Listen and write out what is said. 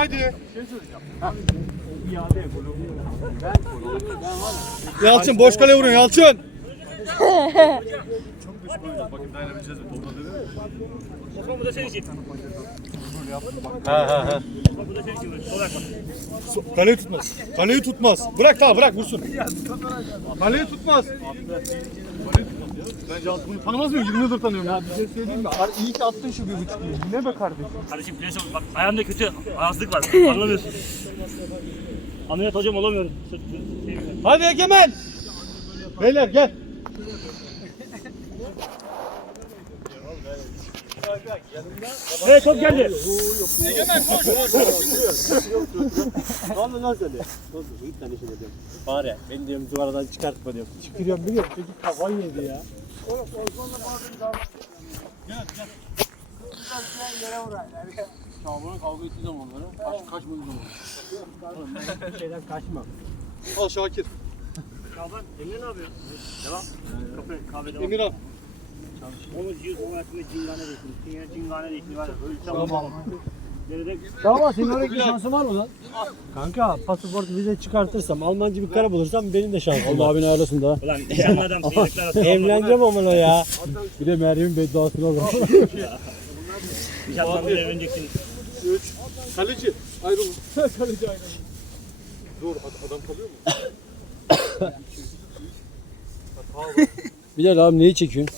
Haydi. Yalçın boş kale vurun Yalçın. Bakın dayanabileceğiz mi? Topladı Osman bu da senin için. Ha ha ha. Bak bu da senin için. Sol ayak bak. Kaleyi tutmaz. Kaleyi tutmaz. Bırak daha bırak vursun. Kaleyi tutmaz. Kaleyi tutmaz ya. Bunu tanımaz mıyım? 20 yıldır tanıyorum ya. Bir şey söyleyeyim mi? İyi ki attın şu bir buçuk yıl. Ne be kardeşim? Kardeşim plase bak ayağımda kötü ayazlık var. Anlamıyorsun. Ameliyat hocam olamıyorum. Şey- Hadi Egemen. Beyler gel. Evet top geldi. Var ya beni diyorum duvaradan çıkartma diyorum. Çıkırıyorum biliyorum çocuk kafayı yedi ya. Şaban'a kavga ettiği zamanları kaç, kaçmadığı zaman. Oğlum ben şeyden kaçmam. Al Şakir. Şaban Emre ne yapıyor? Devam. Kapı kahve devam. Emirhan. Onu yüz o hayatında cingane değiştirmiş. Cingane, cingane. Var ya ölçem tamam. Senin oraya bir şansın var mı lan? Kanka pasaport vize çıkartırsam Almancı bir kara bulursam benim de şansım Allah abini ayarlasın da. Ulan yanlı adam seyirlikler. Evleneceğim ama o ya. Bir de Meryem'in bedduasını alırım. İnşallah bir evleneceksin. 3. Kaleci. Ayrılın. Kaleci ayrılın. Dur ad- adam kalıyor mu? Bilal abi neyi çekiyorsun?